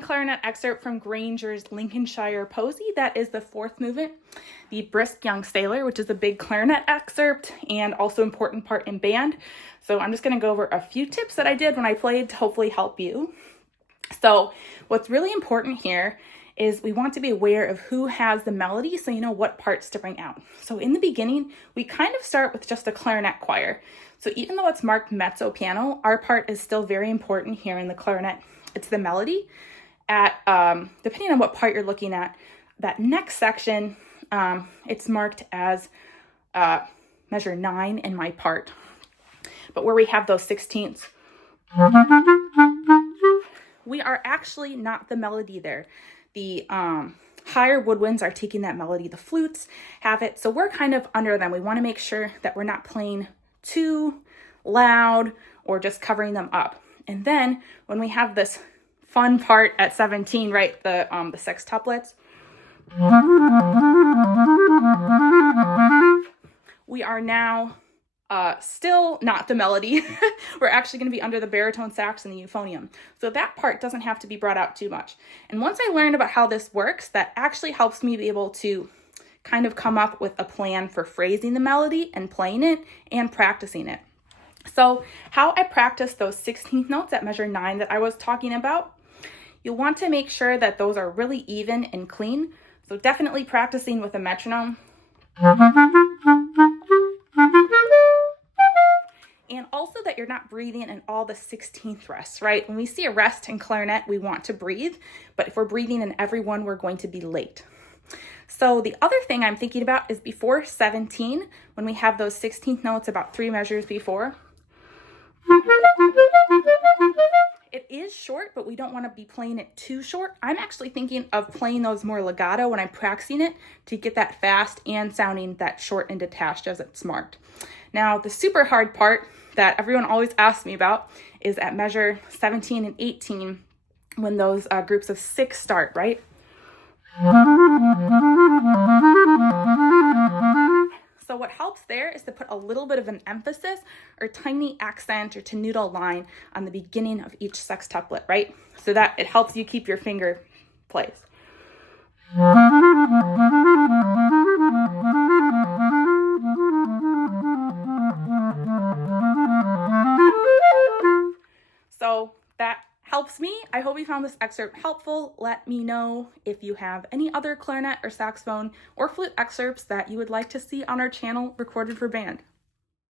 one clarinet excerpt from Grainger's Lincolnshire Posy. That is the fourth movement. The Brisk Young Sailor, which is a big clarinet excerpt and also important part in band. So I'm just going to go over a few tips that I did when I played to hopefully help you. So what's really important here is we want to be aware of who has the melody so you know what parts to bring out. So in the beginning, we kind of start with just a clarinet choir. So even though it's marked mezzo piano, our part is still very important here in the clarinet. It's the melody. Depending on what part you're looking at, that next section, it's marked as measure 9 in my part. But where we have those 16ths, we are actually not the melody there. The higher woodwinds are taking that melody. The flutes have it. So we're kind of under them. We want to make sure that we're not playing too loud or just covering them up. And then when we have this fun part at 17, right, the sextuplets, we are now still not the melody. We're actually going to be under the baritone sax and the euphonium. So that part doesn't have to be brought out too much. And once I learned about how this works, that actually helps me be able to kind of come up with a plan for phrasing the melody and playing it and practicing it. So how I practice those 16th notes at measure 9 that I was talking about, you'll want to make sure that those are really even and clean. So definitely practicing with a metronome. And also that you're not breathing in all the 16th rests, right? When we see a rest in clarinet, we want to breathe, but if we're breathing in every one, we're going to be late. So the other thing I'm thinking about is before 17, when we have those 16th notes about 3 measures before, it is short, but we don't want to be playing it too short. I'm actually thinking of playing those more legato when I'm practicing it to get that fast and sounding that short and detached as it's marked. Now, the super hard part that everyone always asks me about is at measure 17 and 18 when those groups of 6 start, right? So what helps there is to put a little bit of an emphasis or tiny accent or tenuto line on the beginning of each sextuplet, right? So that it helps you keep your finger placed. So that helps me. I hope you found this excerpt helpful. Let me know if you have any other clarinet or saxophone or flute excerpts that you would like to see on our channel recorded for band.